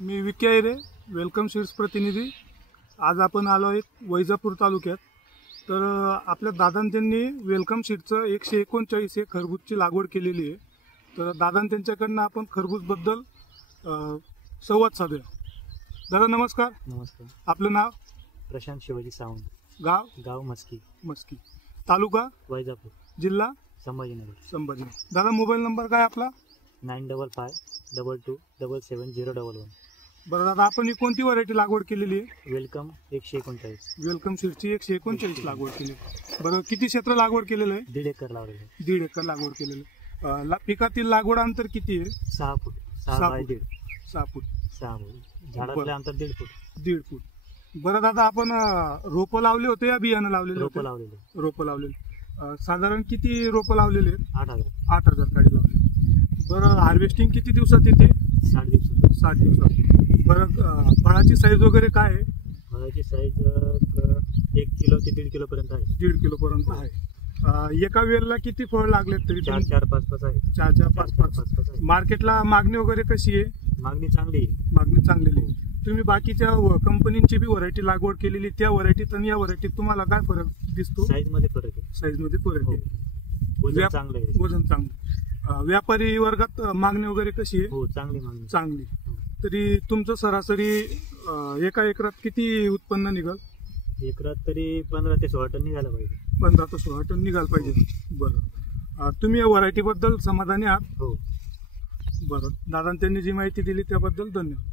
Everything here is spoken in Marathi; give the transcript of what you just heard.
मी विके आयरे, वेलकम सीड्स प्रतिनिधी। आज आपण आलो आहे वैजापूर तालुक्यात। तर आपल्या दादां त्यांनी वेलकम सीड्सचं 139 हे खरबूजची लागवड केलेली आहे। तर दादां त्यांच्याकडनं आपण खरबूजबद्दल संवाद साधूया। दादा नमस्कार। नमस्कार। आपलं नाव? प्रशांत शिवाजी सावंत। गाव मस्की। तालुका वैजापूर, जिल्हा संभाजीनगर। दादा मोबाईल नंबर काय आपला? 9552277011। बरं दादा, आपण ही कोणती व्हरायटी लागवड केलेली आहे? वेलकम 139। वेलकम सीडची 139 लागवड केली। बरं, किती क्षेत्र लागवड केलेलं आहे? 1.5 एकर लावलेलं आहे। 1.5 एकर लागवड केलेलं आहे। पिकातील लागवड अंतर किती आहे? 6 फूट। 6 बाय 1.5। 6 फूट। झाडातले अंतर 1.5 फूट। 1.5 फूट। बरं दादा, आपण रोपं लावले होते या बियाणं लावलेले होते? रोपं लावलेले। साधारण किती रोपं लावलेले आहेत? 8,000 काडी लावले। बरं, हार्वेस्टिंग किती दिवसात येते? 60 दिवसात। बरं, फळाची साईज वगैरे काय आहे? फळाची साईज 1 किलो ते 1.5 किलो पर्यंत आहे। 1.5 किलो पर्यंत आहे। एका वेळेला किती फळ लागलेत तरी? 4-5 आहे। 4-5 मार्केटला मागणी वगैरे कशी आहे? मागणी चांगली आहे। मागणी चांगली आहे। तुम्ही बाकीच्या कंपनीची बी व्हरायटी लागवड केलेली, त्या व्हरायटीत आणि या व्हरायटीत तुम्हाला काय फरक दिसतो? साईज मध्ये फरक आहे। वजन चांगलं आहे। वजन चांगलं। व्यापारी वर्गात मागणी वगैरे कशी आहे? हो, चांगली मागणी। चांगली। तरी तुमचं सरासरी एका एकरात किती उत्पन्न निघाल? एकरात तरी 15 ते 16 टन निघायला पाहिजे। 15 ते 16 टन निघायला पाहिजे। बरं, तुम्ही या व्हरायटी बद्दल समाधानी आहात? हो। बरं दादा, त्यांनी जी माहिती दिली त्याबद्दल धन्यवाद।